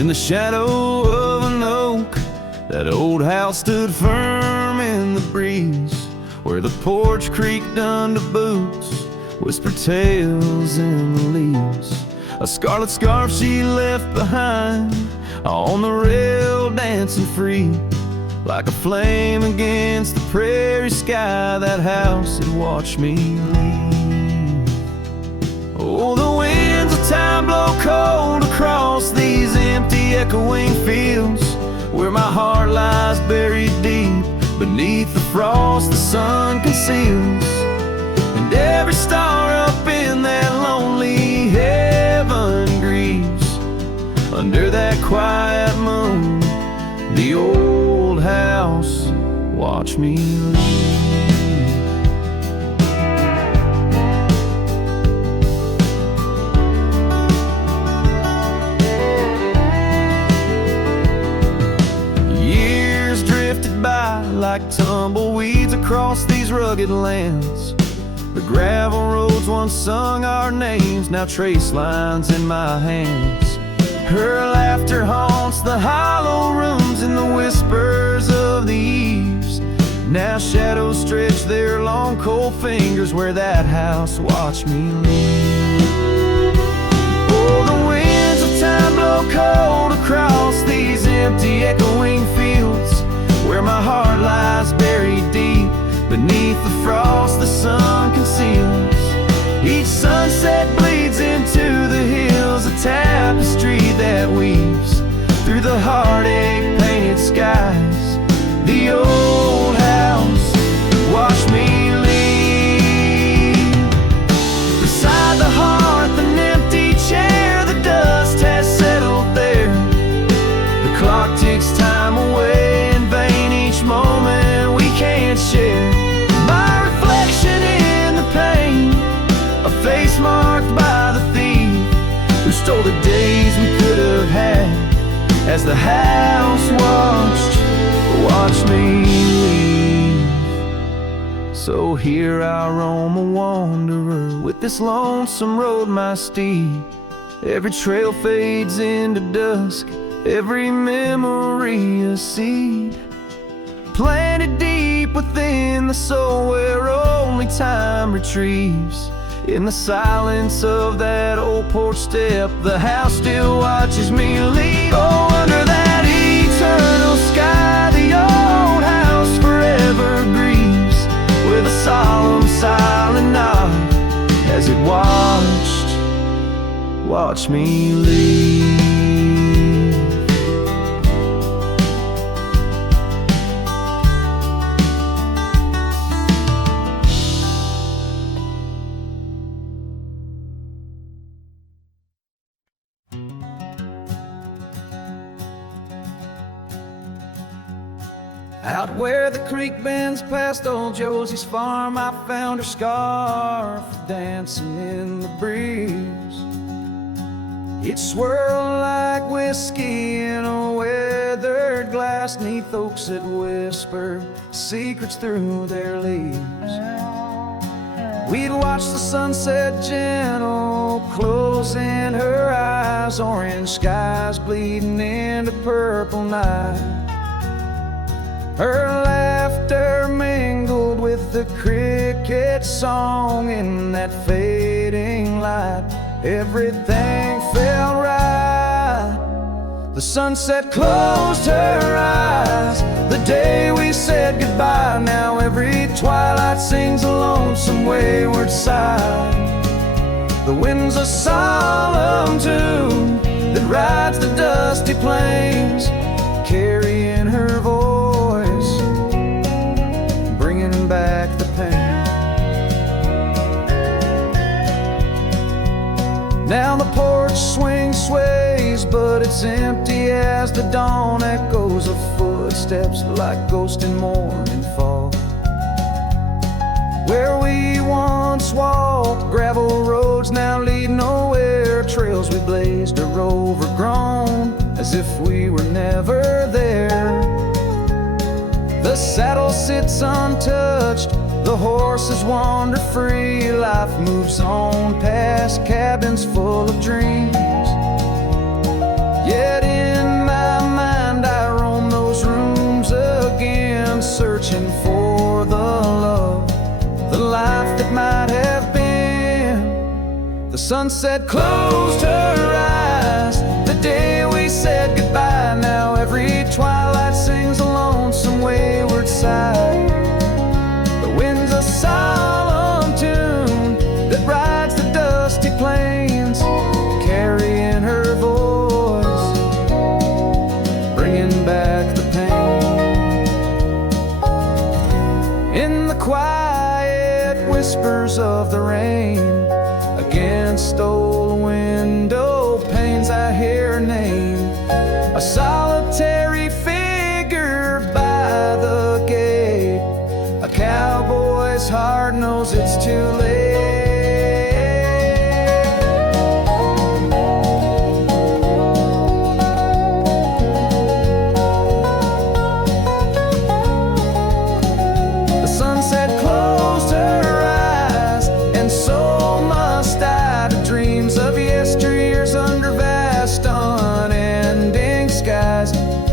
In the shadow of an oak, that old house stood firm in the breeze, where the porch creaked under boots, whispered tales in the leaves. A scarlet scarf she left behind on the rail, dancing free, like a flame against the prairie sky. That house had watched me leave. Oh, the winds of time blow cold across these empty echoing fields, where my heart lies buried deep beneath the frost the sun conceals. And every star up in that lonely heaven grieves under that quiet moon. The old house watched me leave. Years drifted by like tumbleweeds across these rugged lands. The gravel roads once sung our names, now trace lines in my hands. Her laughter haunts the hollow rooms and the whispers of the eaves. Now shadows stretch their long cold fingers where that house watched me leave. Oh, the winds of time blow cold across these empty echoing fields, where my heart lies buried deep beneath the frost the sun conceals. Each sunset bleeds into the hills, a tapestry that weaves through the heartache painted skies. The old house watched me leave. Beside the hearth, an empty chair, the dust has settled there. The clock ticks time away in vain, each moment we can't share. My reflection in the pain, a face marked by the thief who stole the days we could have had, as the house watched me leave. So here I roam a wanderer, with this lonesome road my steed. Every trail fades into dusk, every memory a seed, planted deep within the soul where only time retrieves. In the silence of that old porch step, the house still watches me leave. Oh, under that eternal sky, the old house forever grieves, with a solemn silent nod as it watched me leave. Out where the creek bends past old Josie's farm, I found her scarf dancing in the breeze. It swirled like whiskey in a weathered glass, 'neath oaks that whisper secrets through their leaves. We'd watch the sunset gentle, closing her eyes, orange skies bleeding into purple night. Her laughter mingled with the cricket song in that fading light. Everything felt right. The sunset closed her eyes the day we said goodbye. Now every twilight sings a lonesome wayward sigh. The wind's a solemn tune that rides the dusty plains, carrying her voice, bringing back the pain. Now the porch swing sways, but it's empty as the dawn echoes of footsteps like ghosts in morning fog. Where we once walked, gravel roads now lead nowhere. Trails we blazed are overgrown, as if we were never there. The saddle sits untouched, the horses wander free. Life moves on past cabins full of dreams. Yet in my mind I roam those rooms again, searching for the love, the life that might have been. The sunset closed her eyes the day we said goodbye. Now every twilight sings a lonesome wayward sigh. The wind's a solemn tune that rides the dusty plains, carrying her voice, bringing back the pain. In the quiet whispers of the rain, against old window panes, I hear her name, a solitary figure by the gate. A cowboy's heart knows it's too late. The sunset closed her eyes, and so must I, to dreams of yesteryears under vast unending skies.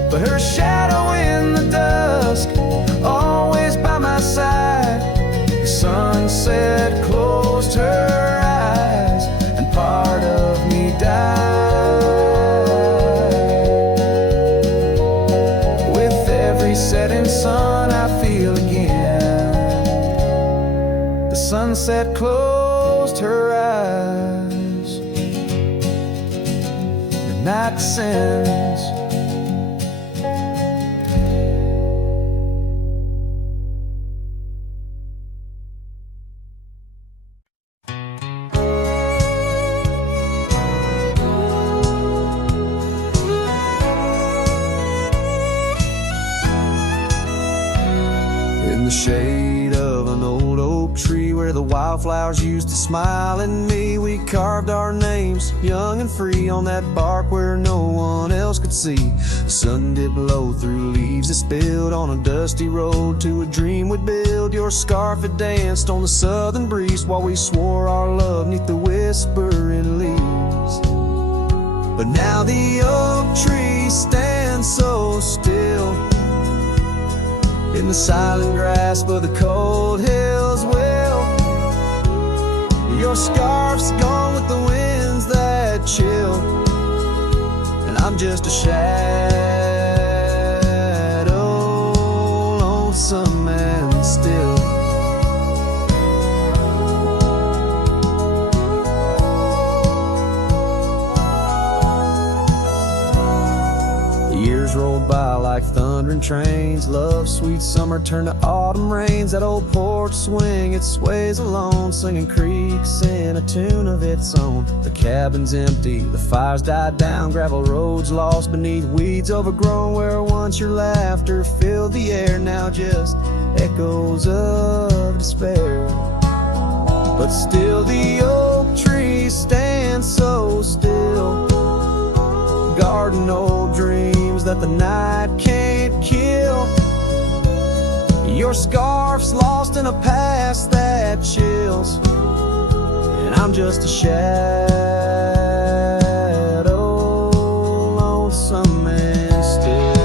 But her shadow in the dusk, always by my side. The sunset closed her eyes, and part of me died. With every setting sun I feel again. The sunset closed her eyes. The night descends. In the shade of an old oak tree where the wildflowers used to smile at me, we carved our names, young and free, on that bark where no one else could see. The sun dipped low through leaves that spilled on a dusty road to a dream we'd build. Your scarf had danced on the southern breeze while we swore our love neath the whispering leaves. But now the oak tree stands so still in the silent grasp of the cold hills. Well, your scarf's gone with the winds that chill, and I'm just a shadow, lonesome and still. Years rolled by like thundering trains. Love's sweet summer turned to autumn rains. That old porch swing, it sways alone, singing creeks in a tune of its own. The cabin's empty, the fire's died down, gravel roads lost beneath weeds overgrown. Where once your laughter filled the air, now just echoes of despair. But still the oak tree stands so still, guarding old dreams that the night can't kill. Your scarf's lost in a past that chills, and I'm just a shadow, lonesome and still.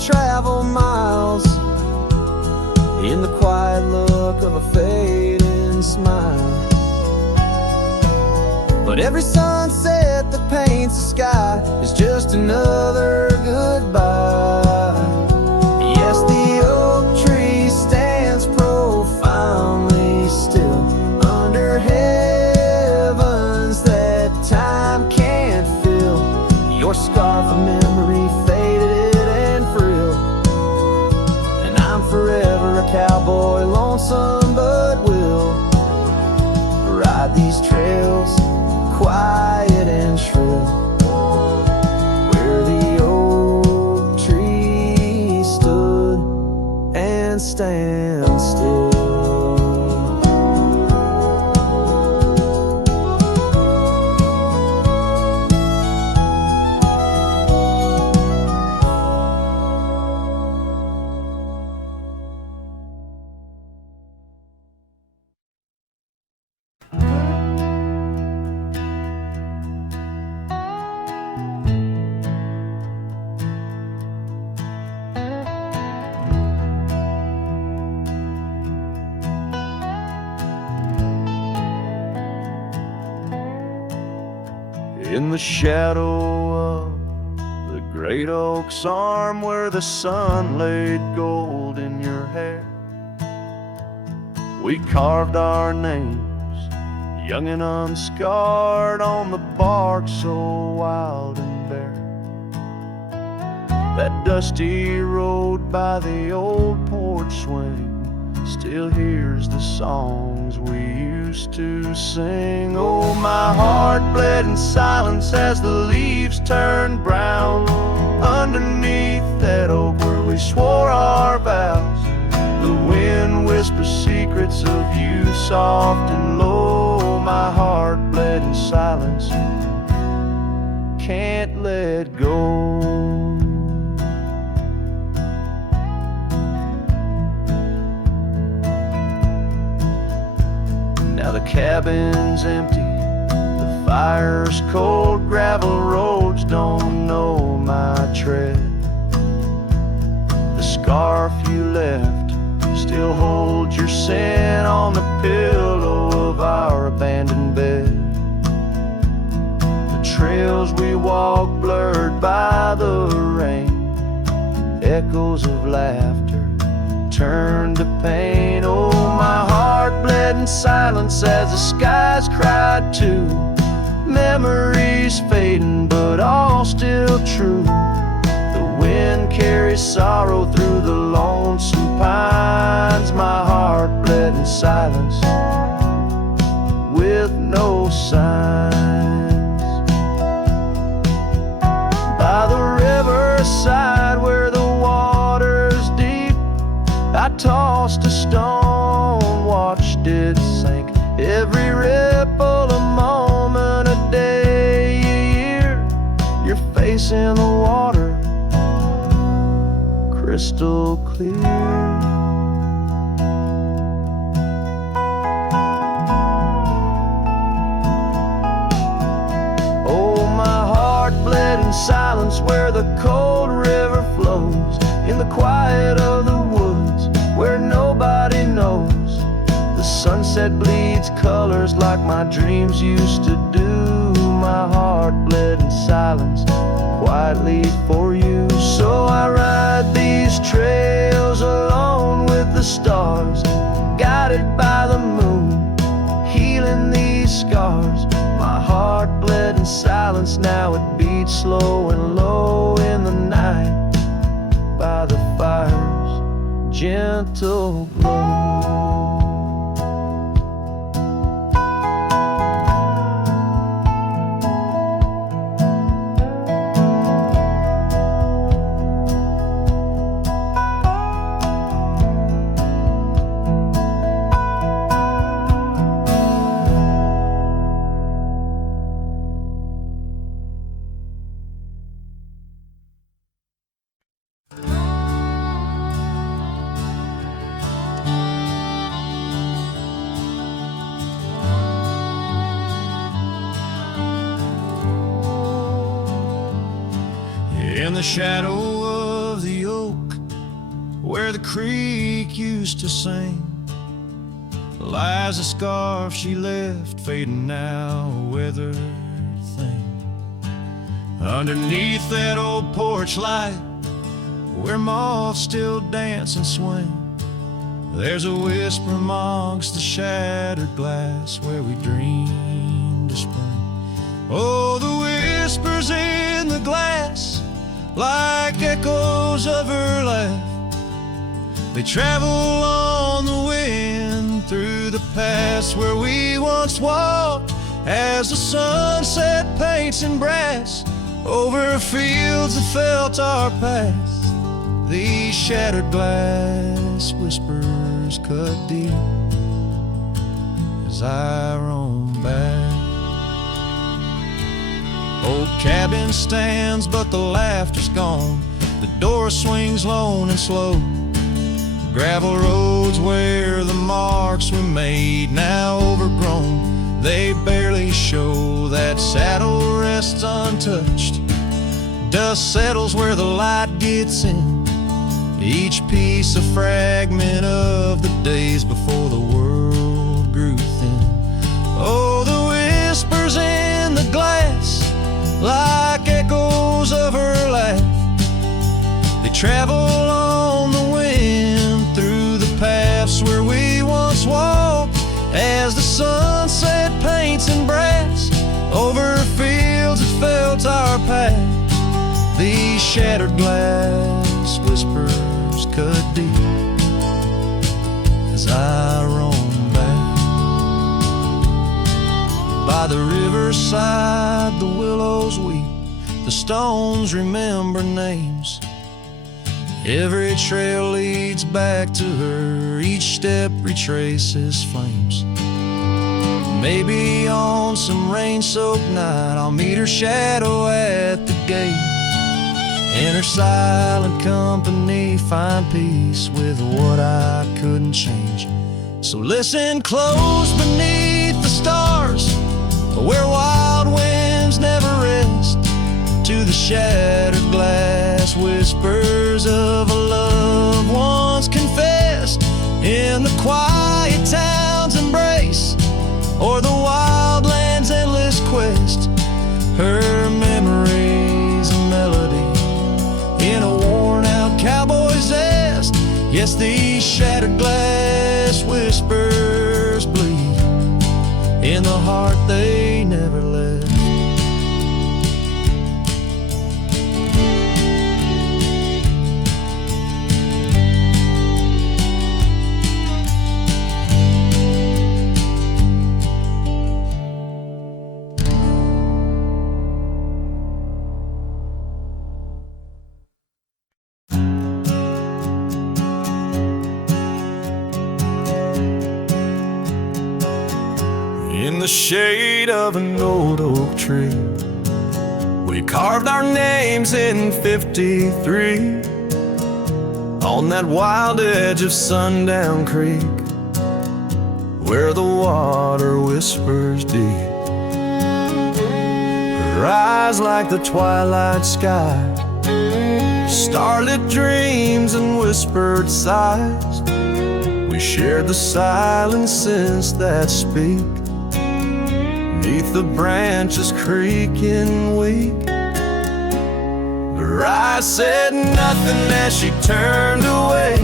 Travel miles in the quiet look of a fading smile, but every sunset that paints the sky is just another goodbye. Yes, the oak tree stands profoundly still under heavens that time can't fill. Your scarf of memory faded and frilled, and I'm forever a cowboy, lonesome but will ride these trails quiet and shrill, where the oak tree stood and stands. In the shadow of the great oak's arm, where the sun laid gold in your hair, we carved our names, young and unscarred, on the bark so wild and bare. That dusty road by the old porch swing still hears the songs we used to sing. Oh, my heart bled in silence as the leaves turned brown underneath that oak where we swore our vows. The wind whispers secrets of you soft and low. My heart bled in silence, can't let go. Now the cabin's empty, the fire's cold, gravel roads don't know my tread. The scarf you left still holds your scent on the pillow of our abandoned bed. The trails we walk blurred by the rain, echoes of laughter turned to pain. Oh, my heart bled in silence as the skies cried too. Memories fading, but all still true. The wind carries sorrow through the lonesome pines. My heart bled in silence with no signs. By the riverside where the water's deep, I tossed a stone, watched it sink. Every ripple a moment, a day, a year. Your face in the water, crystal clear. Oh, my heart bled in silence where the cold river flows, in the quiet of the woods where nobody knows. The sunset bleeds colors like my dreams used to do. My heart bled in silence quietly for you. So I ride these trails alone with the stars, guided by the moon, healing these scars. My heart bled in silence, now it beats slow and low in the night by the fire's gentle glow. In the shadow of the oak, where the creek used to sing, lies a scarf she left, fading now, a weathered thing. Underneath that old porch light, where moths still dance and swing, there's a whisper amongst the shattered glass where we dreamed of spring. Oh, the whispers in the glass, like echoes of her laugh, they travel on the wind through the past where we once walked, as the sunset paints in brass over fields that felt our past. These shattered glass whispers cut deep as I roam back. Old cabin stands, but the laughter's gone. The door swings lone and slow. Gravel roads where the marks we made, now overgrown, they barely show. That saddle rests untouched, dust settles where the light gets in, each piece a fragment of the days before the world grew thin. Oh, the whispers in the glass, travel on the wind through the paths where we once walked, as the sunset paints in brass over fields that felt our path. These shattered glass whispers cut deep as I roam back. By the riverside the willows weep, the stones remember names. Every trail leads back to her, each step retraces flames. Maybe on some rain-soaked night I'll meet her shadow at the gate. In her silent company find peace with what I couldn't change. So listen close beneath the stars, where wild winds never rest, to the shattered glass whispers of a love once confessed. In the quiet town's embrace, or the wild land's endless quest, her memory's a melody in a worn-out cowboy zest. Yes, these shattered glass whispers bleed in the heart they never left. In the shade of an old oak tree, we carved our names in 53 on that wild edge of Sundown Creek, where the water whispers deep. Her eyes like the twilight sky, starlit dreams and whispered sighs. We shared the silences that speak beneath the branches creaking weak. Her eyes said nothing as she turned away,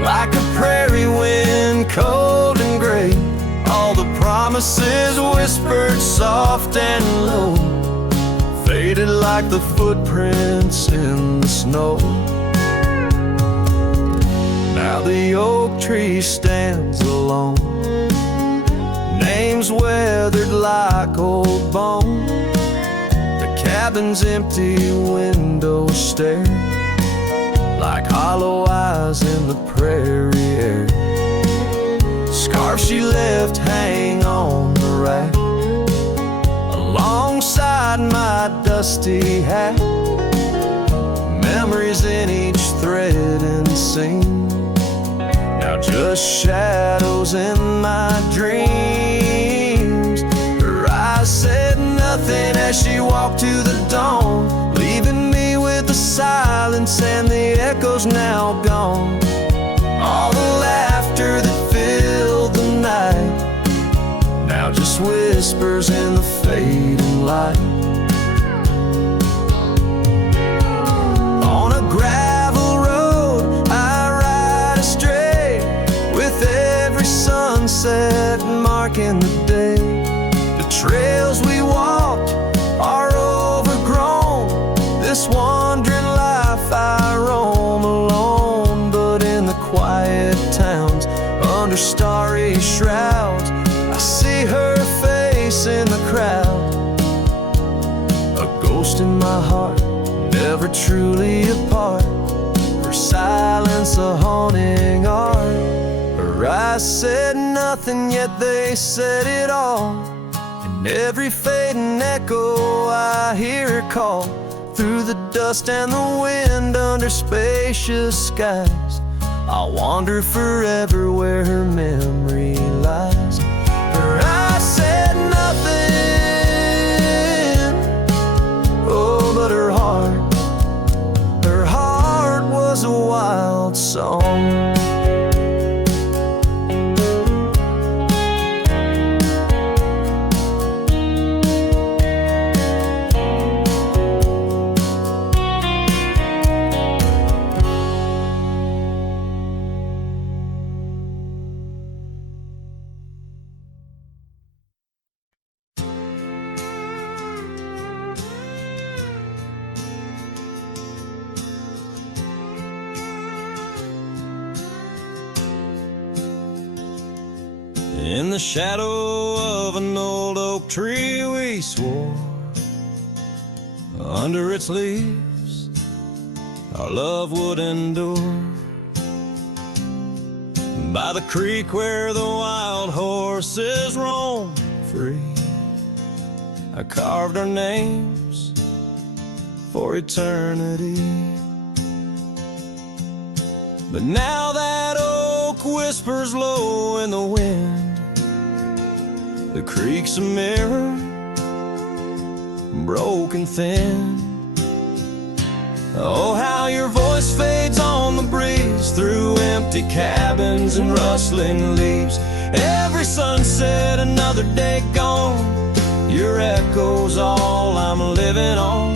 like a prairie wind, cold and gray. All the promises whispered soft and low faded like the footprints in the snow. Now the oak tree stands alone, names weathered like old bone. The cabin's empty windows stare like hollow eyes in the prairie air. Scarf she left hang on the rack alongside my dusty hat. Memories in each thread and seam, now just shadows in my dreams. Her eyes said nothing as she walked to the dawn, leaving me with the silence and the echoes now gone. All the laughter that filled the night, now just whispers in the fading light. On a gravel road I ride astray, with every sunset marking the day. The trails we walked are overgrown, this wandering life I roam alone. But in the quiet towns under starry shrouds, I see her face in the crowd, a ghost in my heart, never truly apart. Her silence a haunting art. Her eyes said nothing, yet they said it all. In every fading echo I hear her call, through the dust and the wind under spacious skies. I'll wander forever where her memory lies. Her eyes said nothing, oh, but her heart was a wild song. In the shadow of an old oak tree we swore, under its leaves our love would endure. By the creek where the wild horses roam free, I carved our names for eternity. But now that oak whispers low in the wind, the creek's a mirror, broken thin. Oh, how your voice fades on the breeze through empty cabins and rustling leaves. Every sunset, another day gone, your echo's all I'm living on.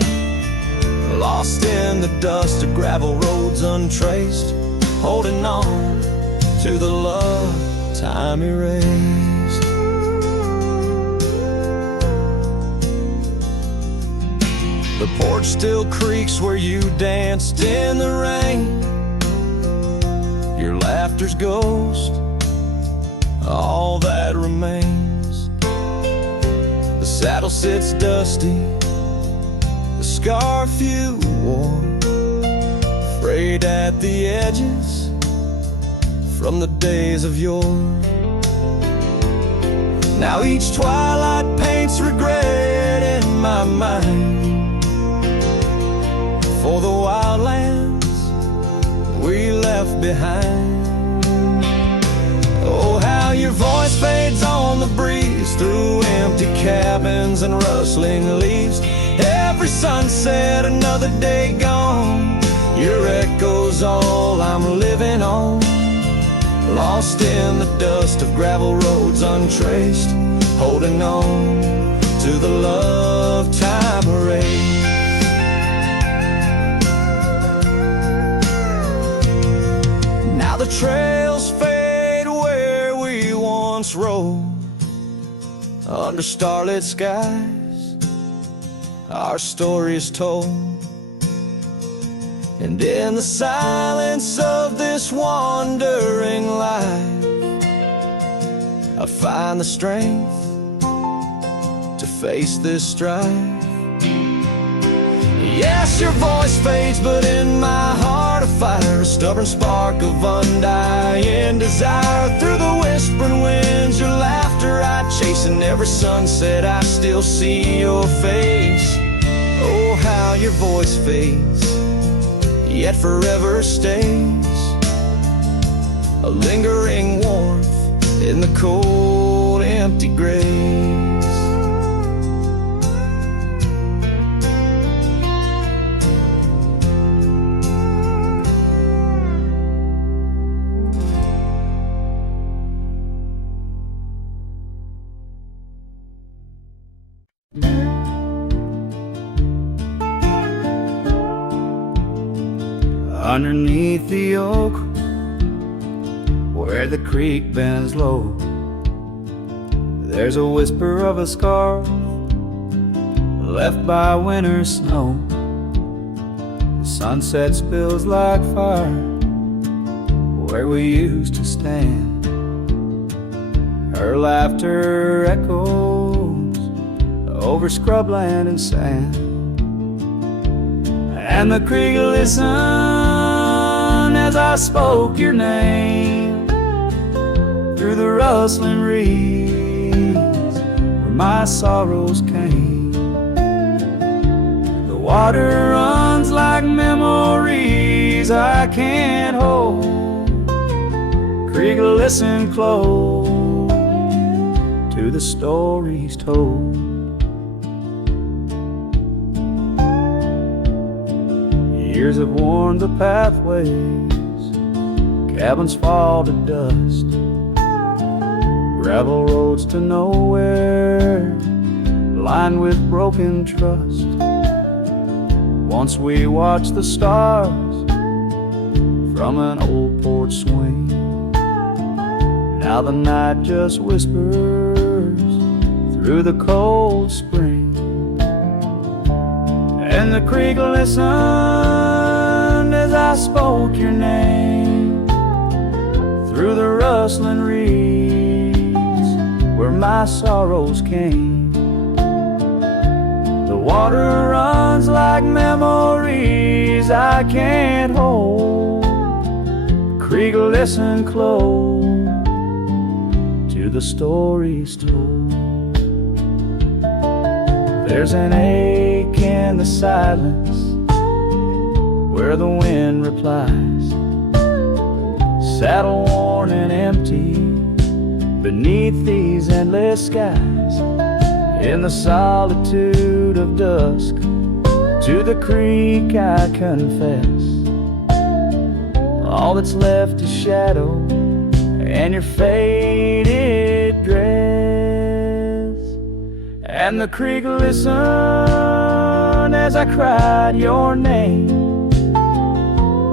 Lost in the dust of gravel roads untraced, holding on to the love time erased. The porch still creaks where you danced in the rain. Your laughter's ghost, all that remains. The saddle sits dusty, the scarf you wore, frayed at the edges from the days of yore. Now each twilight paints regret in my mind for the wild lands we left behind. Oh, how your voice fades on the breeze through empty cabins and rustling leaves. Every sunset, another day gone, your echo's all I'm living on. Lost in the dust of gravel roads untraced, holding on to the love time erased. Now the trails fade where we once rode, under starlit skies our story is told. And in the silence of this wandering life, I find the strength to face this strife. Yes, your voice fades, but in my heart a fire, a stubborn spark of undying desire. Through the whispering winds, your laughter I chase, and every sunset I still see your face. Oh, how your voice fades, yet forever stays, a lingering warmth in the cold, empty graves. Underneath the oak, where the creek bends low, there's a whisper of a scar left by winter's snow. The sunset spills like fire where we used to stand. Her laughter echoes over scrubland and sand, and the creek listened as I spoke your name through the rustling reeds where my sorrows came. The water runs like memories I can't hold. Creek, listen close to the stories told. Years have worn the pathways, cabins fall to dust, gravel roads to nowhere, lined with broken trust. Once we watched the stars from an old porch swing. Now the night just whispers through the cold spring, and the creek listened as I spoke your name through the rustling reeds my sorrows came. The water runs like memories I can't hold. The creek listen close to the stories told. There's an ache in the silence where the wind replies, saddle worn and empty beneath these endless skies. In the solitude of dusk, to the creek I confess, all that's left is shadow and your faded dress. And the creek listened as I cried your name,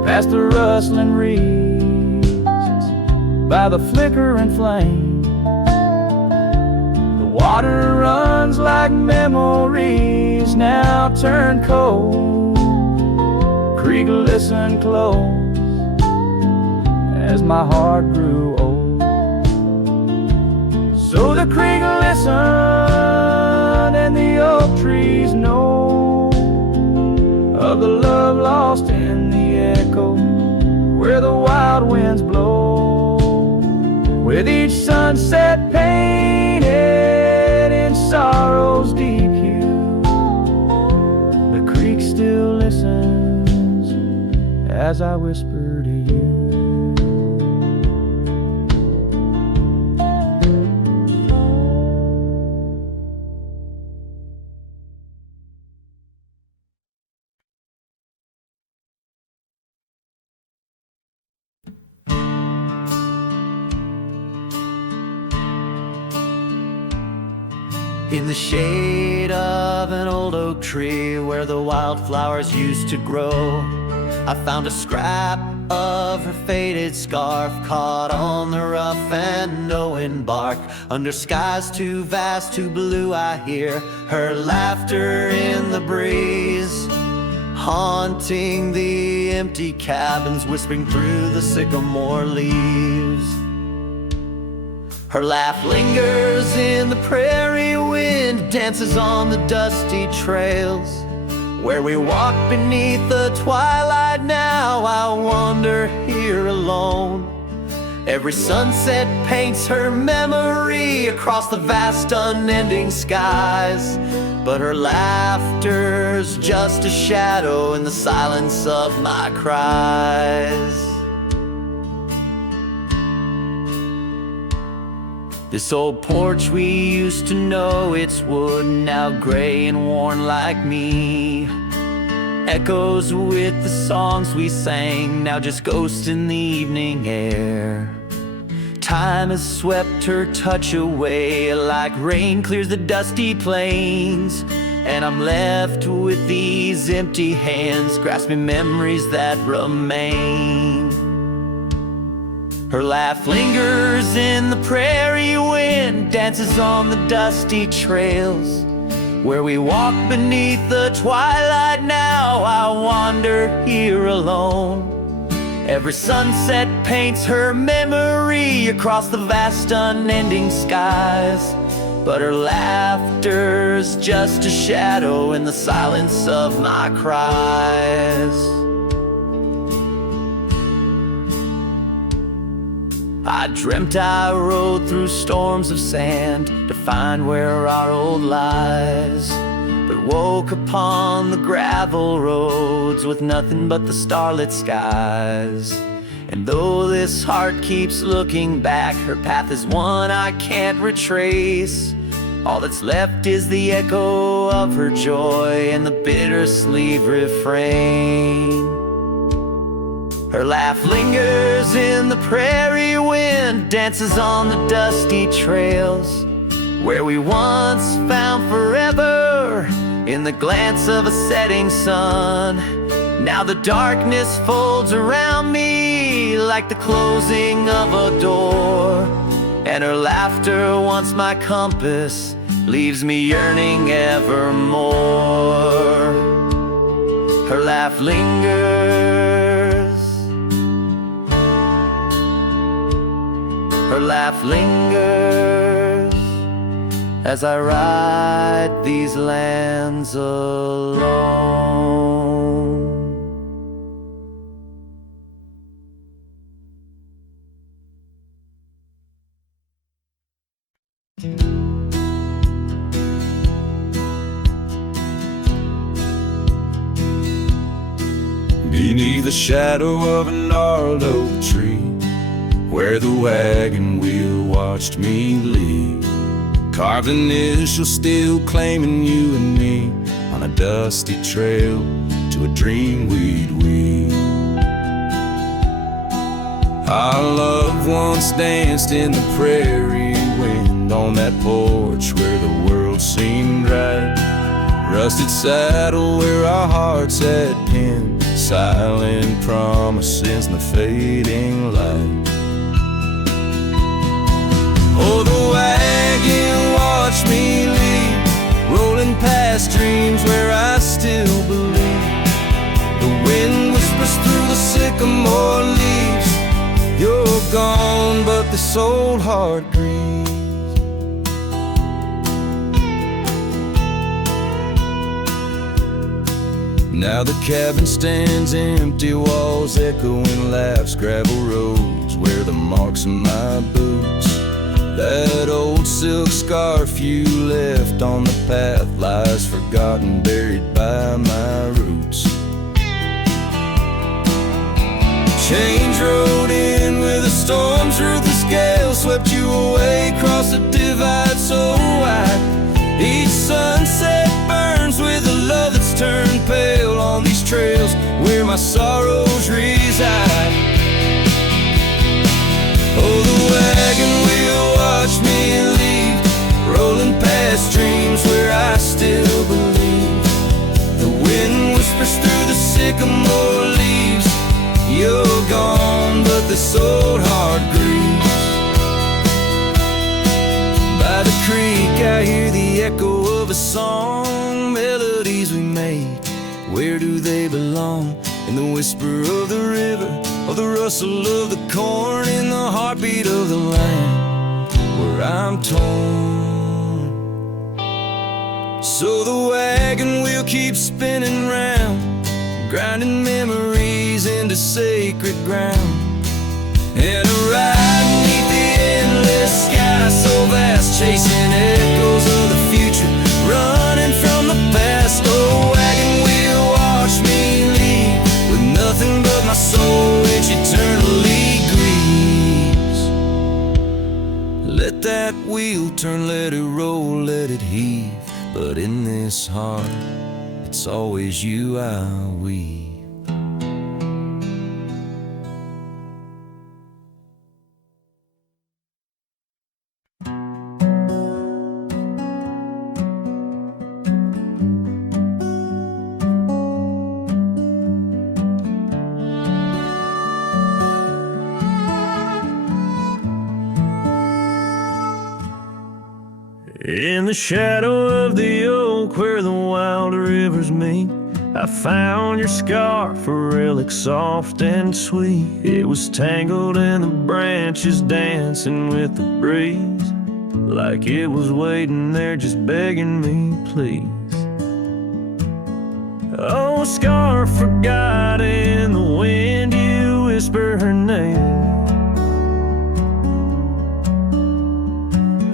past the rustling reeds, by the flickering flame. Water runs like memories now turned cold. Creek listened close as my heart grew old. So the creek listened and the oak trees know of the love lost in the echo where the wild winds blow. With each sunset painted in sorrow's deep hue, the creek still listens as I whisper to you. In the shade of an old oak tree where the wildflowers used to grow, I found a scrap of her faded scarf caught on the rough and knowing bark. Under skies too vast, too blue, I hear her laughter in the breeze, haunting the empty cabins, whispering through the sycamore leaves. Her laugh lingers in the prairie wind, dances on the dusty trails where we walk beneath the twilight. Now I wander here alone. Every sunset paints her memory across the vast unending skies, but her laughter's just a shadow in the silence of my cries. This old porch we used to know, it's wood, now gray and worn like me, echoes with the songs we sang, now just ghosts in the evening air. Time has swept her touch away like rain clears the dusty plains, and I'm left with these empty hands grasping memories that remain. Her laugh lingers in the prairie wind, dances on the dusty trails where we walk beneath the twilight. Now I wander here alone. Every sunset paints her memory across the vast unending skies, but her laughter's just a shadow in the silence of my cries. I dreamt I rode through storms of sand to find where our old lies, but woke upon the gravel roads with nothing but the starlit skies. And though this heart keeps looking back, her path is one I can't retrace. All that's left is the echo of her joy and the bittersweet refrain. Her laugh lingers in the prairie wind, dances on the dusty trails where we once found forever in the glance of a setting sun. Now the darkness folds around me like the closing of a door, and her laughter, once my compass, leaves me yearning evermore. Her laugh lingers, her laugh lingers, as I ride these lands alone. Beneath the shadow of a gnarled oak tree, where the wagon wheel watched me leave, carved initials still claiming you and me, on a dusty trail to a dream we'd weave. Our loved ones danced in the prairie wind, on that porch where the world seemed right. Rusted saddle where our hearts had pinned, silent promises in the fading light. Oh, the wagon watched me leave, rolling past dreams where I still believe. The wind whispers through the sycamore leaves, you're gone, but this old heart grieves. Now the cabin stands empty, walls echoing laughs, gravel roads where the marks of my boots. That old silk scarf you left on the path lies forgotten, buried by my roots. Change rode in with a storm's ruthless gale, swept you away across a divide so wide. Each sunset burns with a love that's turned pale on these trails where my sorrows reside. Oh, the wagon wheel watched me leave, rolling past dreams where I still believe. The wind whispers through the sycamore leaves, you're gone, but this old heart grieves. By the creek I hear the echo of a song, melodies we made, where do they belong? In the whisper of the river, or the rustle of the corn, in the heartbeat of the land where I'm torn. So the wagon wheel keeps spinning round, grinding memories into sacred ground. And a ride beneath the endless sky so vast, chasing echoes of the future, running from the past. Oh, wagon wheel watch me leave, with nothing but my soul which eternally grieves. Let that wheel turn, let it roll, let it heave, but in this heart it's always you I weave. In the shadow of the oak where the wild rivers meet, I found your scarf, a relic soft and sweet. It was tangled in the branches, dancing with the breeze, like it was waiting there just begging me please. Oh, scarf forgot in the wind, you whisper her name.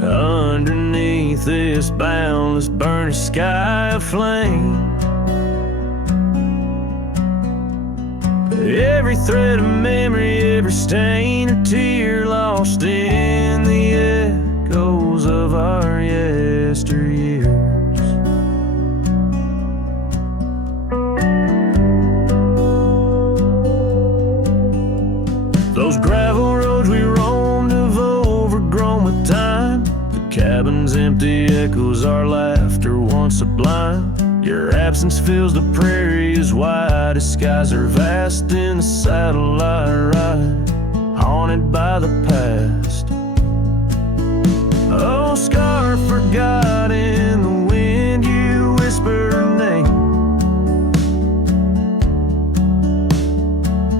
Underneath this boundless burning sky of flame, every thread of memory, every stain or tear lost in the echoes of our yesteryears. Those gravel roads we roamed have overgrown with time. Cabin's empty echoes our laughter once sublime. Your absence fills the prairie as wide as skies are vast. In the saddle I ride, haunted by the past. Oh, scarf forgot in the wind, you whisper her name.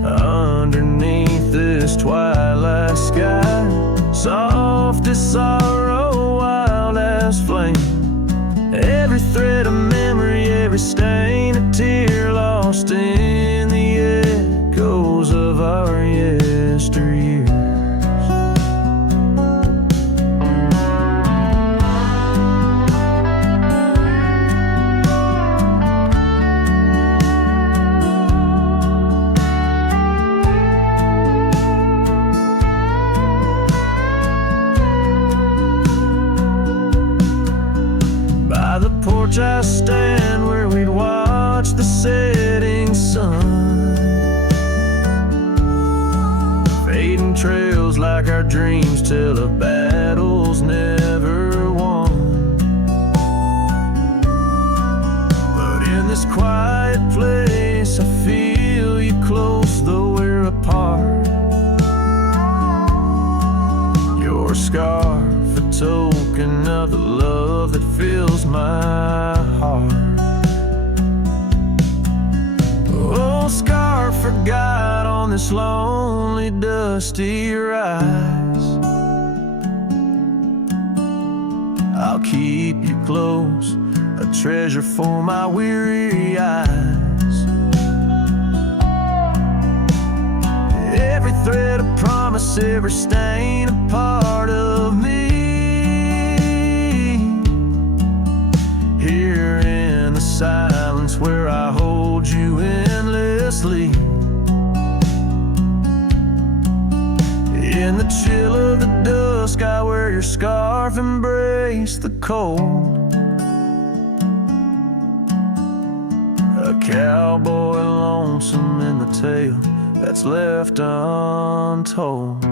Underneath this twilight sky, soft as sorrow, wild as last flame. Every thread of memory, every stain, a tear lost in the echoes of our yesteryears. By the porch I stand where we'd watch the setting sun, fading trails like our dreams tell of battles never won. But in this quiet place I feel you close though we're apart. Your scarf, a token of the love that fills my heart. Oh, scarf forgot on this lonely, dusty rise. I'll keep you close, a treasure for my weary eyes. Every thread a promise, every stain a part of me. Here in the silence where I hold you endlessly, in the chill of the dusk I wear your scarf, embrace the cold. A cowboy lonesome in the tale that's left untold.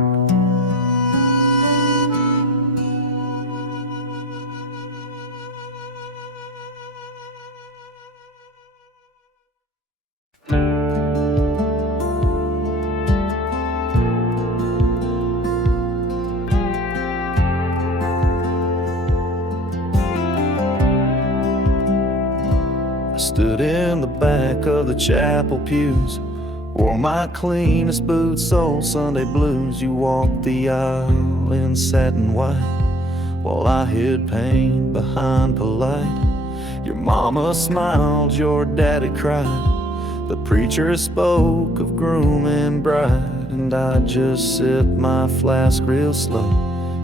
Stood in the back of the chapel pews, wore my cleanest boots, old Sunday blues. You walked the aisle in satin white, while I hid pain behind polite. Your mama smiled, your daddy cried. The preacher spoke of groom and bride, and I just sipped my flask real slow,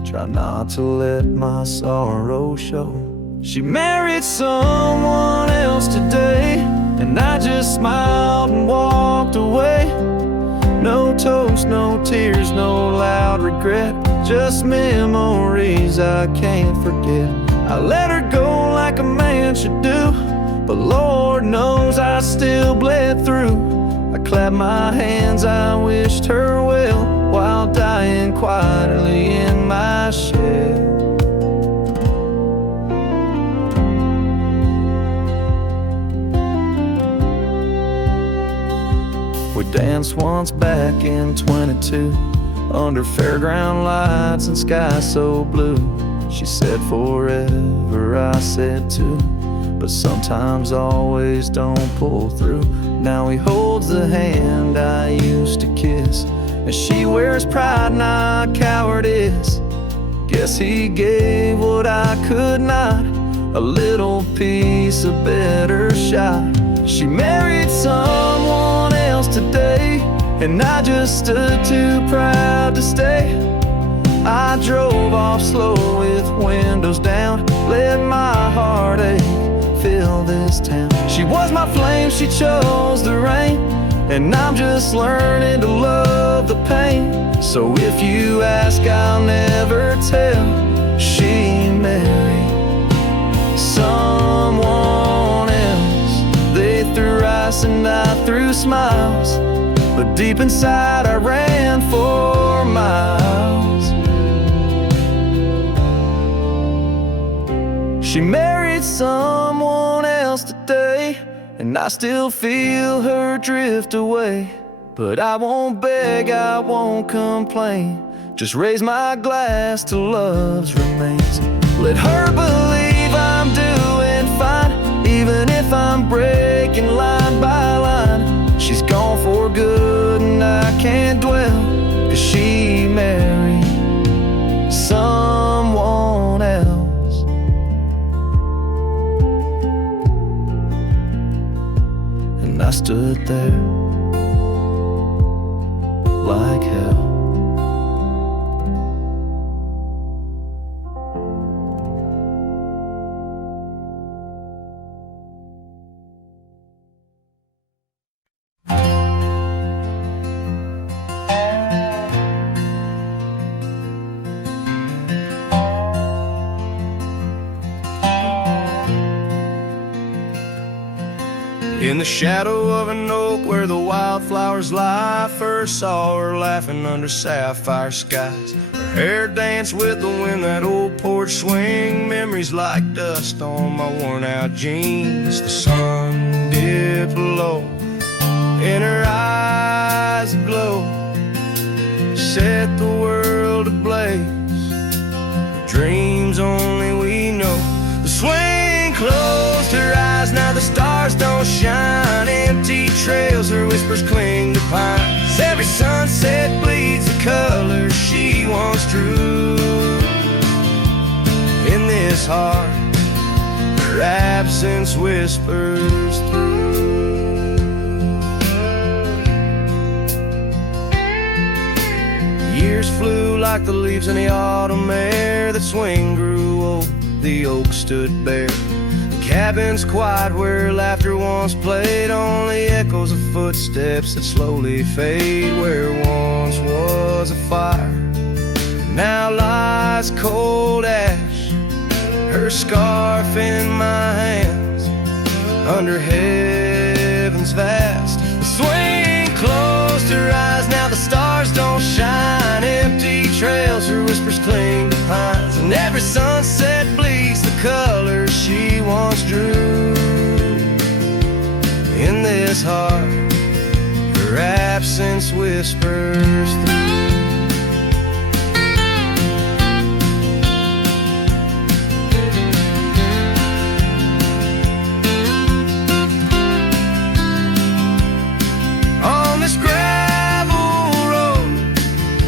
try not to let my sorrow show. She married someone else today, and I just smiled and walked away. No toast, no tears, no loud regret, just memories I can't forget. I let her go like a man should do, but Lord knows I still bled through. I clapped my hands, I wished her well, while dying quietly in my shed. We danced once back in 22, under fairground lights and sky so blue. She said forever, I said too, but sometimes always don't pull through. Now he holds the hand I used to kiss, and she wears pride, not cowardice. Guess he gave what I could not, a little piece, a better shot. She married someone else today, and I just stood too proud to stay. I drove off slow with windows down, let my heartache fill this town. She was my flame, she chose the rain, and I'm just learning to love the pain. So if you ask, I'll never tell. She married someone else. They threw ice and I threw smiles, but deep inside I ran for miles. She married someone else today, and I still feel her drift away. But I won't beg, I won't complain, just raise my glass to love's remains. Let her believe I'm doing fine, even if I'm breaking line by line. She's gone for good and I can't dwell, 'cause she married someone else. stood there like hell. In the shadow of an oak where the wildflowers lie, first saw her laughing under sapphire skies. Her hair danced with the wind, that old porch swing, memories like dust on my worn out jeans. The sun dipped low, in her eyes aglow, set the world ablaze. Dreams only we know. The swing closed her eyes, now the stars don't shine. Empty trails, her whispers cling to pines. Every sunset bleeds the colors she once drew. In this heart, her absence whispers through. Years flew like the leaves in the autumn air. That swing grew old, the oak stood bare. Cabins quiet where laughter once played, only echoes of footsteps that slowly fade. Where once was a fire, now lies cold ash. Her scarf in my hands, under heaven's vast. The swing closed her eyes, now the stars don't shine. Empty trails, her whispers cling to pines. And every sunset bleeds the colors she once drew. In this heart, her absence whispers through. On this gravel road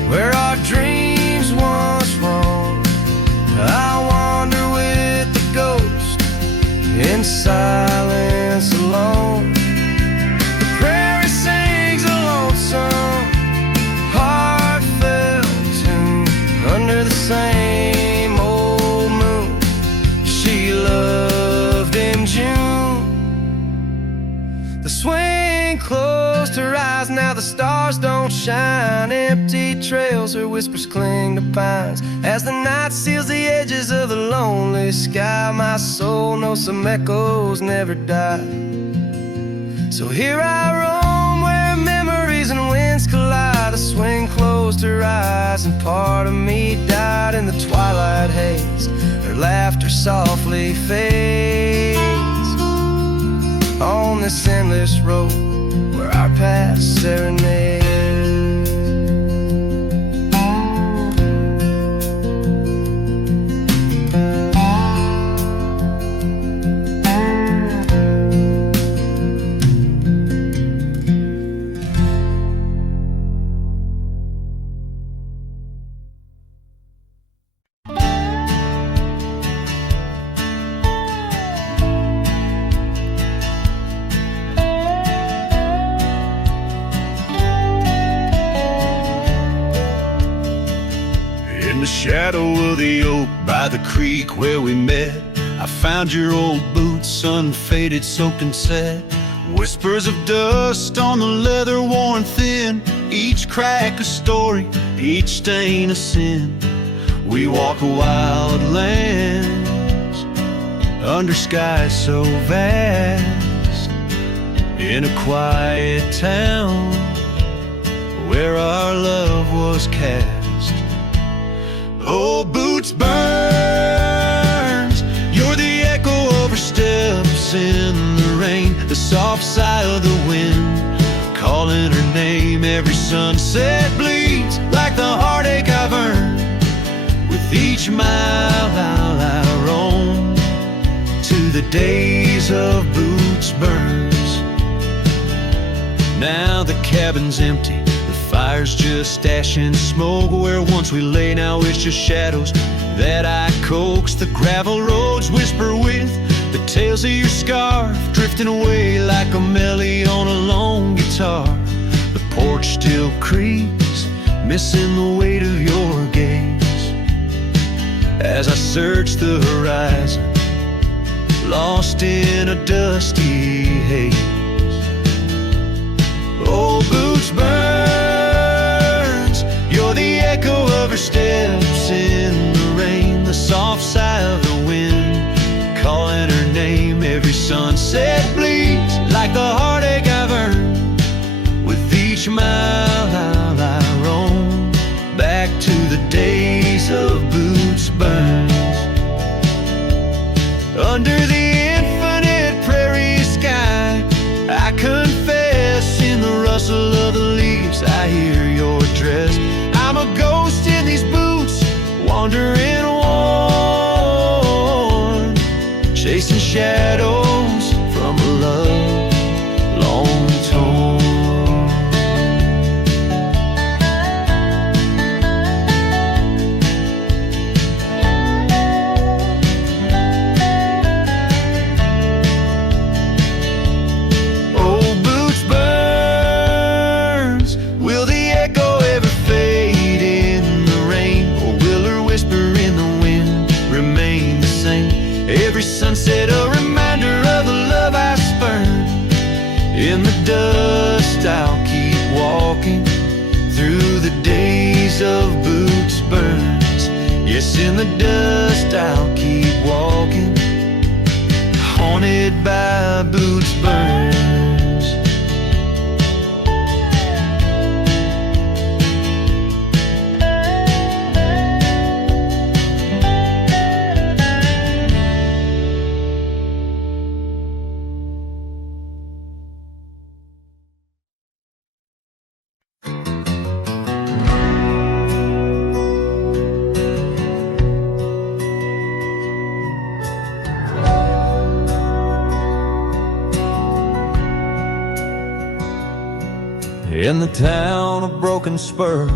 where our dreams once roamed, I wander with the ghost in silence alone. The prairie sings a lonesome, heartfelt tune under the same old moon she loved in June. The swing closed her eyes, now the stars don't shine. Empty trails, her whispers cling to pines. As the night seals the edges of the lonely sky, my soul knows some echoes never die. So here I roam where memories and winds collide. The swing closed her eyes and part of me died in the twilight haze. Her laughter softly fades on this endless road where our past serenade. Shadow of the oak by the creek where we met, I found your old boots, unfaded, soaked and set. Whispers of dust on the leather worn thin, each crack a story, each stain a sin. We walk wild lands under skies so vast, in a quiet town where our love was cast. Old boots burns, you're the echo of her steps in the rain, the soft sigh of the wind calling her name. Every sunset bleeds like the heartache I've earned. With each mile I roam to the days of boots burns. Now the cabin's empty, fire's just ash and smoke. Where once we lay, now it's just shadows that I coax. The gravel roads whisper with the tales tails of your scarf drifting away like a melody on a lone guitar. The porch still creaks, missing the weight of your gaze. As I search the horizon, lost in a dusty haze. Old boots burns, you're the echo of her steps in the rain. The soft sigh of the wind calling her name. Every sunset bleeds like the heartache I've earned. With each mile I roam back to the days of boots burns. Under the infinite prairie sky, I confess in the rustle of the leaves I hear your dress. I'm a ghost in these boots, wandering worn, chasing shadows from a love long torn. Sunset, a reminder of the love I spurned. In the dust I'll keep walking through the days of boots burns. Yes, in the dust I'll keep walking, haunted by boots burns. In the town of Broken Spur,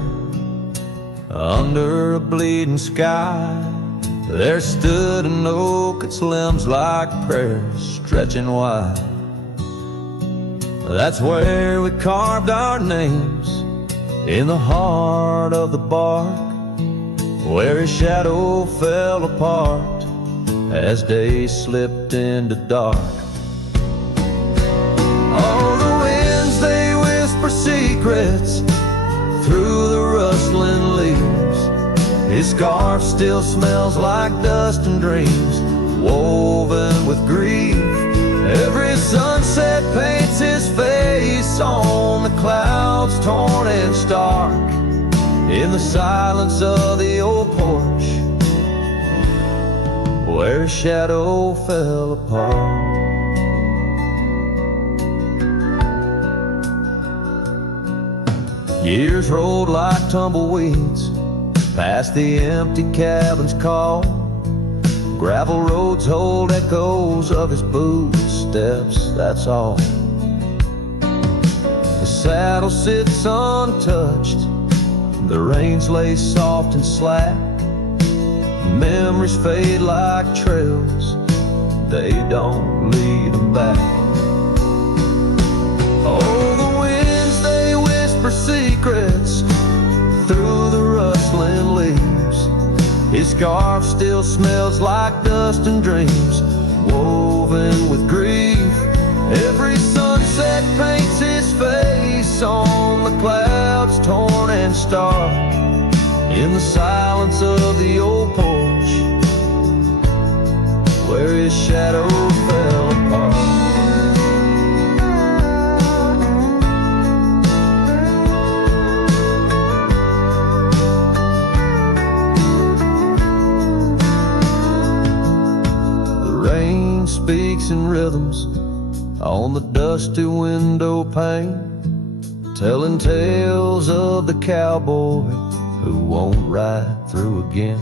under a bleeding sky, there stood an oak, its limbs like prayers stretching wide. That's where we carved our names, in the heart of the bark, where his shadow fell apart as day slipped into dark. Secrets through the rustling leaves. His scarf still smells like dust and dreams, woven with grief. Every sunset paints his face on the clouds, torn and stark. In the silence of the old porch, where his shadow fell apart. Years rolled like tumbleweeds past the empty cabin's call. Gravel roads hold echoes of his footsteps, that's all. The saddle sits untouched, the reins lay soft and slack. Memories fade like trails, they don't lead them back. Oh, the winds, they whisper secrets through the rustling leaves. His scarf still smells like dust and dreams, woven with grief. Every sunset paints his face on the clouds, torn and stark. In the silence of the old porch, where his shadow fell apart. Speaks in rhythms on the dusty window pane, telling tales of the cowboy who won't ride through again.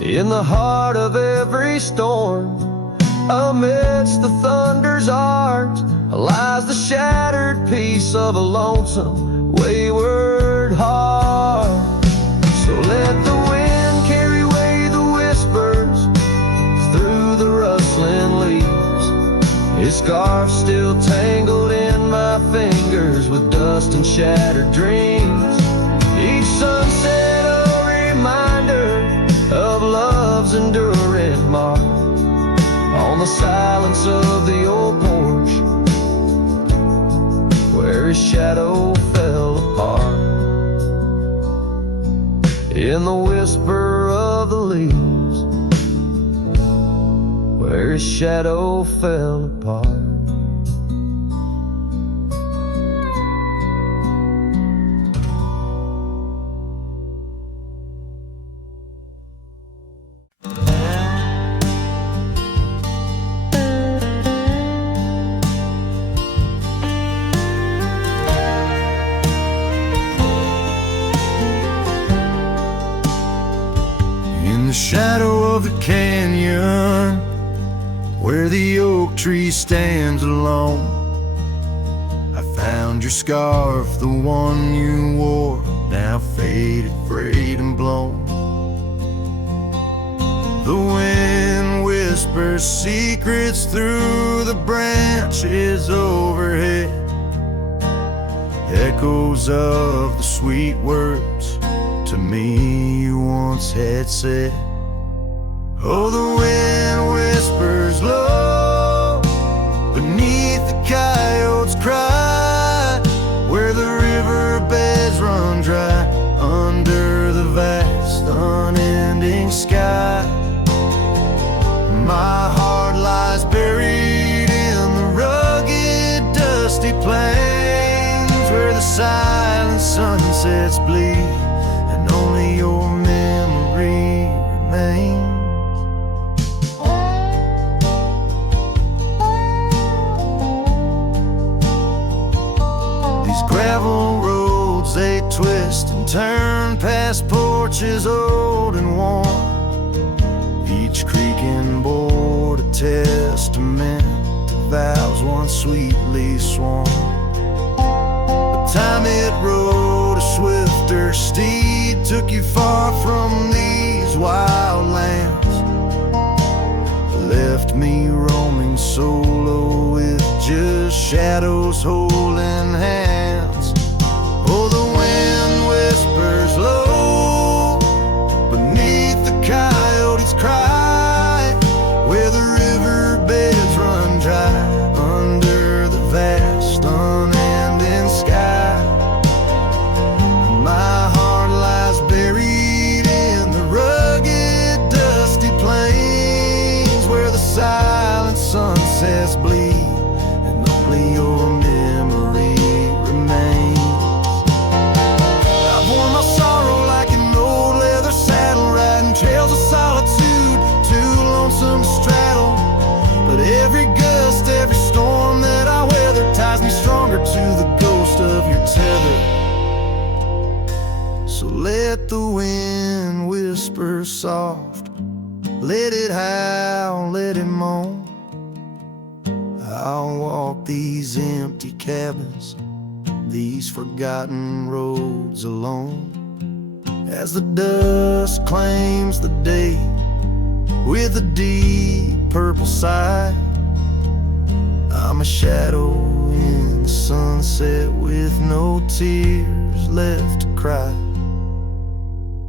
In the heart of every storm, amidst the thunder's art, lies the shattered piece of a lonesome, wayward heart. So let the wind carry away the whispers through the rustling leaves. His scarf still tangled in my fingers with dust and shattered dreams. Each sunset a reminder of love's enduring mark on the silence of the old porch where his shadow fell apart. In the whisper of the leaves where his shadow fell apart. In the shadow of the canyon where the oak tree stands alone, I found your scarf, the one you wore, now faded, frayed and blown. The wind whispers secrets through the branches overhead, echoes of the sweet words to me you once had said. Oh, the wind whispers low beneath the coyote's cry, where the riverbeds run dry under the vast unending sky. My heart lies buried in the rugged dusty plains where the silent sunsets bleed and only your memory remains. Gravel roads, they twist and turn past porches old and worn, each creaking board a testament to vows once sweetly sworn. But time it rode a swifter steed, took you far from these wild lands, left me roaming solo with just shadows holding hands. Oh, the wind whispers low beneath the coyote's cry, where the riverbeds run dry under the vast unending sky. My heart lies buried in the rugged dusty plains where the silent sunsets bleed and only your memory remains. Trails of solitude, too lonesome to straddle, but every gust, every storm that I weather ties me stronger to the ghost of your tether. So let the wind whisper soft, let it howl, let it moan. I'll walk these empty cabins, these forgotten roads alone, as the dust claims the day with a deep purple sigh. I'm a shadow in the sunset with no tears left to cry,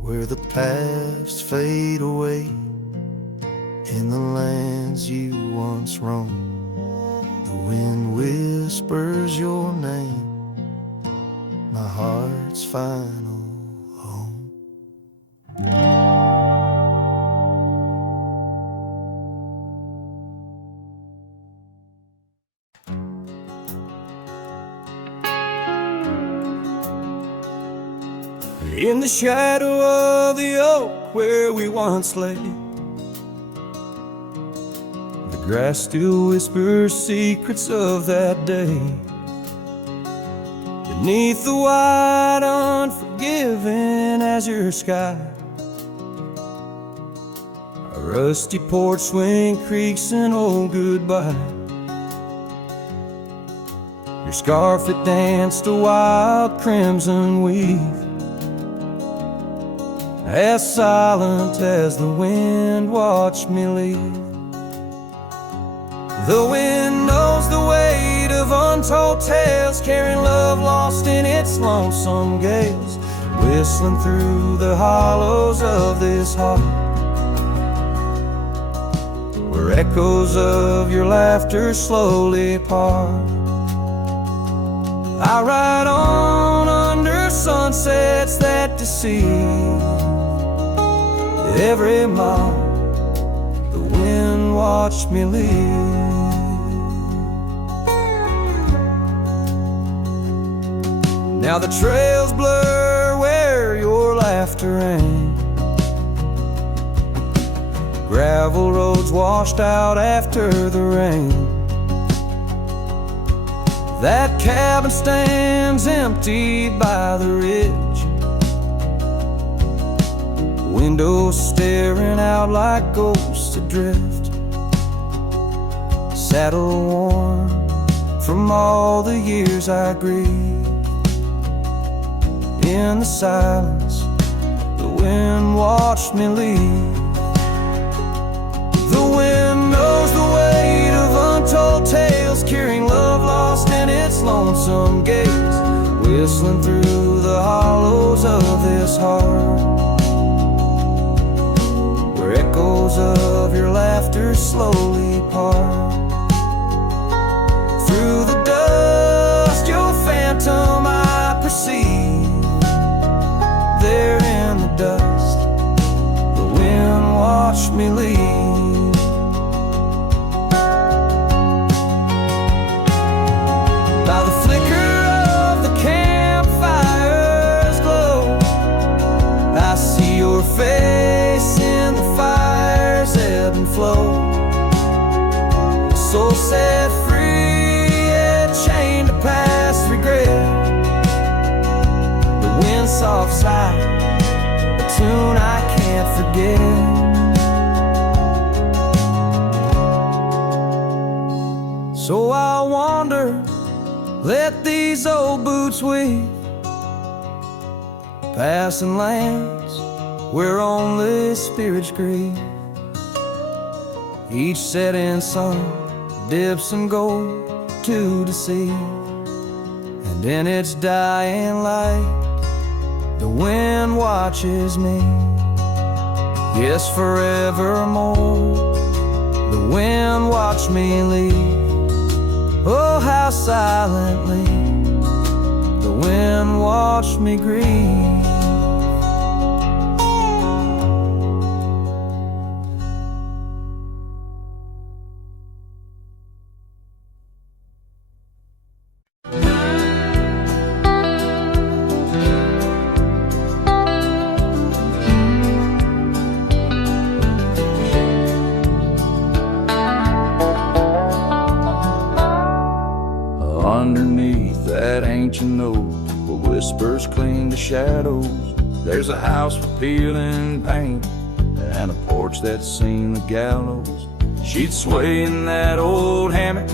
where the paths fade away in the lands you once roamed. The wind whispers your name, my heart's final home. In the shadow of the oak where we once lay, the grass still whispers secrets of that day. Beneath the wide, unforgiving azure sky, a rusty porch swing creaks an old goodbye. Your scarf that danced a wild crimson weave, as silent as the wind watched me leave. The wind knows untold tales, carrying love lost in its lonesome gales, whistling through the hollows of this heart, where echoes of your laughter slowly part. I ride on under sunsets that deceive. Every mile the wind watched me leave. Now the trails blur where your laughter rang. Gravel roads washed out after the rain. That cabin stands empty by the ridge, windows staring out like ghosts adrift, saddle worn from all the years I grieved. In the silence, the wind watched me leave. The wind knows the weight of untold tales, carrying love lost in its lonesome gates, whistling through the hollows of this heart, where echoes of your laughter slowly part. Through the dust, your phantom I perceive. There in the dust, the wind watched me leave. By the flicker of the campfire's glow, I see your face in the fire's ebb and flow. A soul set free, yet chained to past regret. The wind soft sigh, a tune I can't forget. So I wander, let these old boots weave, passing lands where only spirits grieve. Each setting sun dips in gold to deceive, and in its dying light the wind watches me. Yes, forevermore the wind watched me leave. Oh, how silently the wind watched me grieve. Underneath that ancient oak, where whispers cling to shadows, there's a house for peeling paint and a porch that's seen the gallows. She'd sway in that old hammock,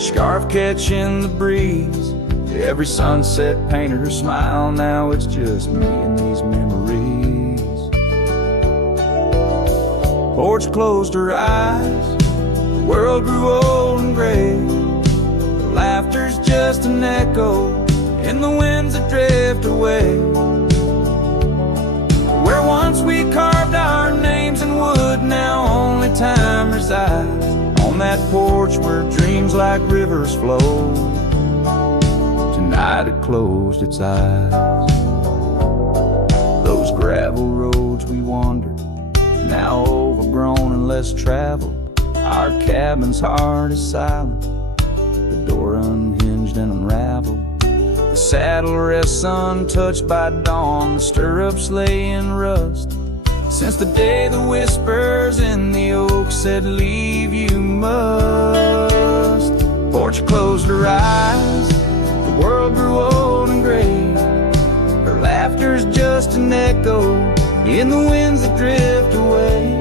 scarf catching the breeze. Every sunset painted her smile, now it's just me and these memories. Porch closed her eyes, the world grew old and gray. Laughter's just an echo in the winds that drift away. Where once we carved our names in wood, now only time resides. On that porch where dreams like rivers flow, tonight it closed its eyes. Those gravel roads we wandered, now overgrown and less traveled. Our cabin's heart is silent, the door unhinged and unraveled. The saddle rests untouched by dawn, the stirrups lay in rust. Since the day the whispers in the oak said, leave you must. Porch closed her eyes, the world grew old and gray. Her laughter's just an echo in the winds that drift away.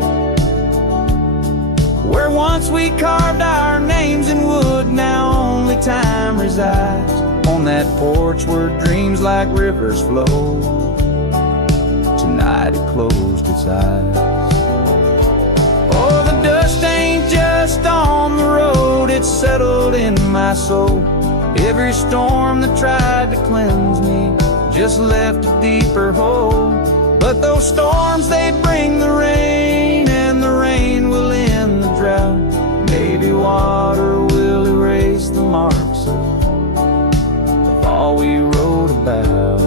Where once we carved our names in wood, now only time resides. On that porch where dreams like rivers flow, tonight it closed its eyes. Oh, the dust ain't just on the road, it's settled in my soul. Every storm that tried to cleanse me just left a deeper hole. But those storms, they bring the rain, and the rain will end the drought. Maybe water will erase the marks of all we wrote about.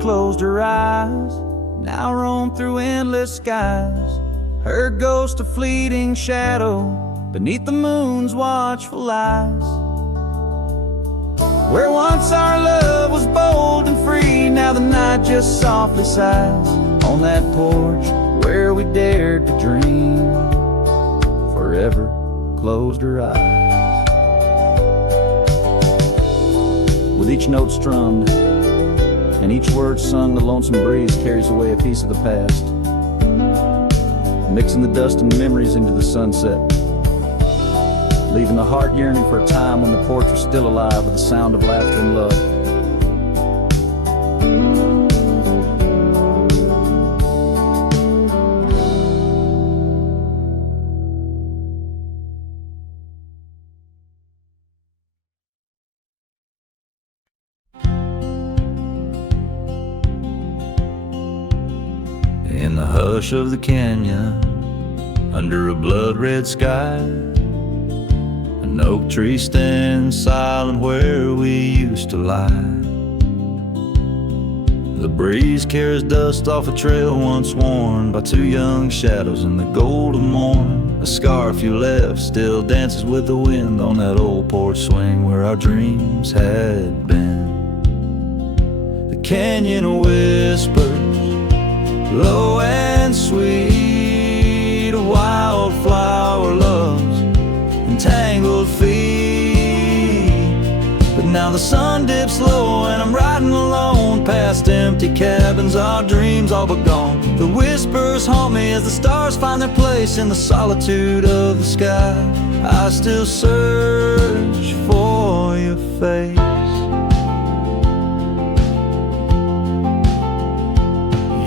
Closed her eyes, now roam through endless skies. Her ghost a fleeting shadow beneath the moon's watchful eyes. Where once our love was bold and free, now the night just softly sighs. On that porch where we dared to dream, forever closed her eyes. With each note strummed and each word sung, the lonesome breeze carries away a piece of the past, mixing the dust and memories into the sunset, leaving the heart yearning for a time when the porch was still alive with the sound of laughter and love. In the hush of the canyon, under a blood-red sky, an oak tree stands silent where we used to lie. The breeze carries dust off a trail once worn by two young shadows in the gold of morn. A scarf you left still dances with the wind on that old porch swing where our dreams had been. The canyon whispers, low and sweet, a wildflower loves entangled feet. But now the sun dips low and I'm riding alone past empty cabins, our dreams all but gone. The whispers haunt me as the stars find their place in the solitude of the sky. I still search for your face.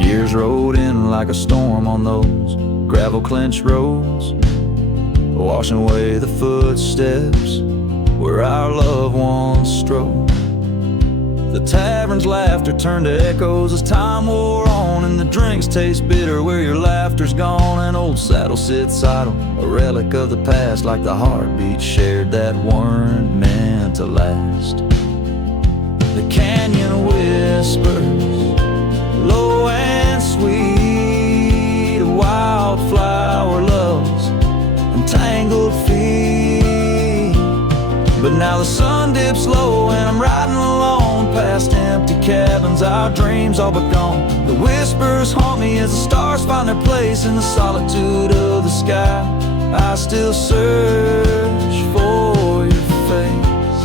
Years rode in like a storm on those gravel-clenched roads, washing away the footsteps where our loved ones strode. The tavern's laughter turned to echoes as time wore on, and the drinks taste bitter where your laughter's gone. An old saddle sits idle, a relic of the past, like the heartbeats shared that weren't meant to last. The canyon whispers, low and sweet, a wildflower loves entangled feet. But now the sun dips low and I'm riding alone past empty cabins, our dreams all but gone. The whispers haunt me as the stars find their place in the solitude of the sky. I still search for your face.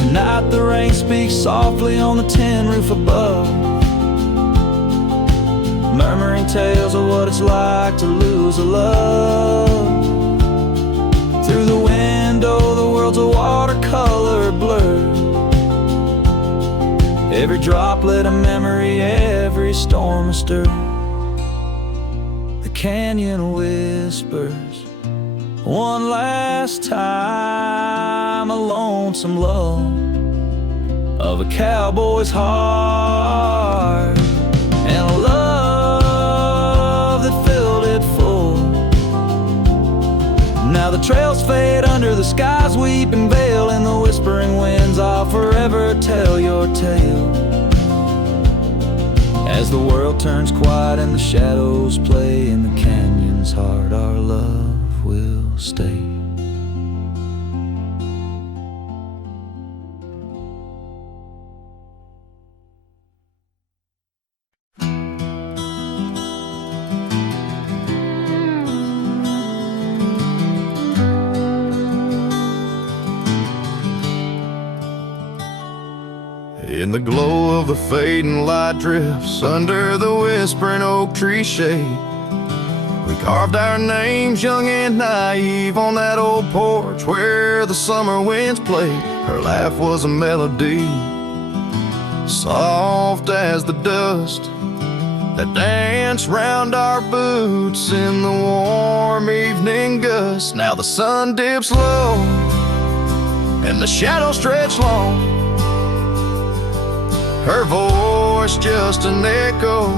Tonight the rain speaks softly on the tin roof above, murmuring tales of what it's like to lose a love. Through the window the world's a watercolor blur, every droplet a memory, every storm a stir. The canyon whispers one last time, a lonesome love of a cowboy's heart, and a love that filled it full. Now the trails fade under the sky's weeping veil, and the whispering winds, I'll forever tell your tale. As the world turns quiet and the shadows play in the canyon's heart, our love will stay. In the glow of the fading light drifts under the whispering oak tree shade, we carved our names young and naive on that old porch where the summer winds played. Her laugh was a melody, soft as the dust that danced round our boots in the warm evening gust. Now the sun dips low and the shadows stretch long, her voice just an echo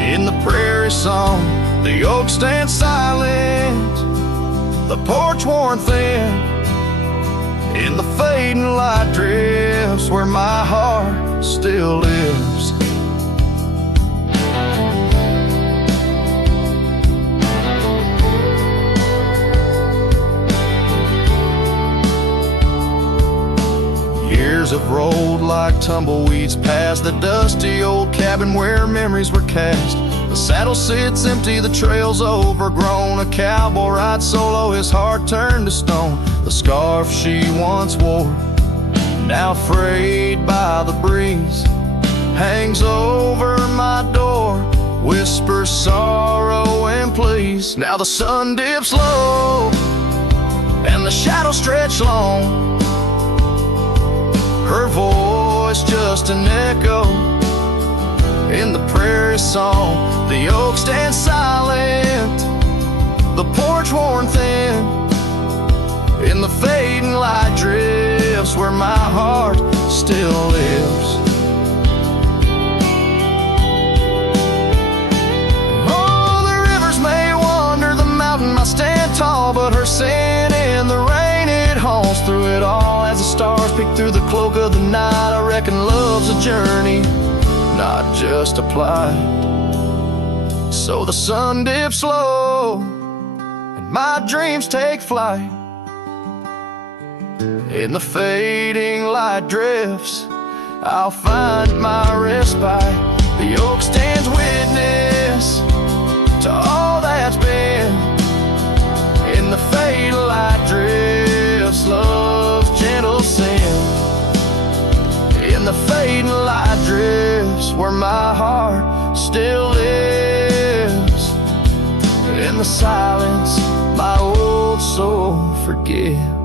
in the prairie song. The oak stands silent, the porch worn thin, in the fading light drifts where my heart still lives. Years have rolled like tumbleweeds past the dusty old cabin where memories were cast. The saddle sits empty, the trail's overgrown. A cowboy rides solo, his heart turned to stone. The scarf she once wore, now frayed by the breeze, hangs over my door, whispers sorrow and please. Now the sun dips low and the shadows stretch long, her voice just an echo in the prairie song. The oak stands silent, the porch worn thin, in the fading light drifts where my heart still lives. Oh, the rivers may wander, the mountain might stand tall, but her sin in the rain, it haunts through it all. As the stars peek through the cloak of the night, I reckon love's a journey, not just a plight. So the sun dips low and my dreams take flight. In the fading light drifts, I'll find my respite. The oak stands witness to all that's been. In the fading light drifts, love's gentle sin. In the fading light drifts where my heart still lives. In the silence, my old soul forgives.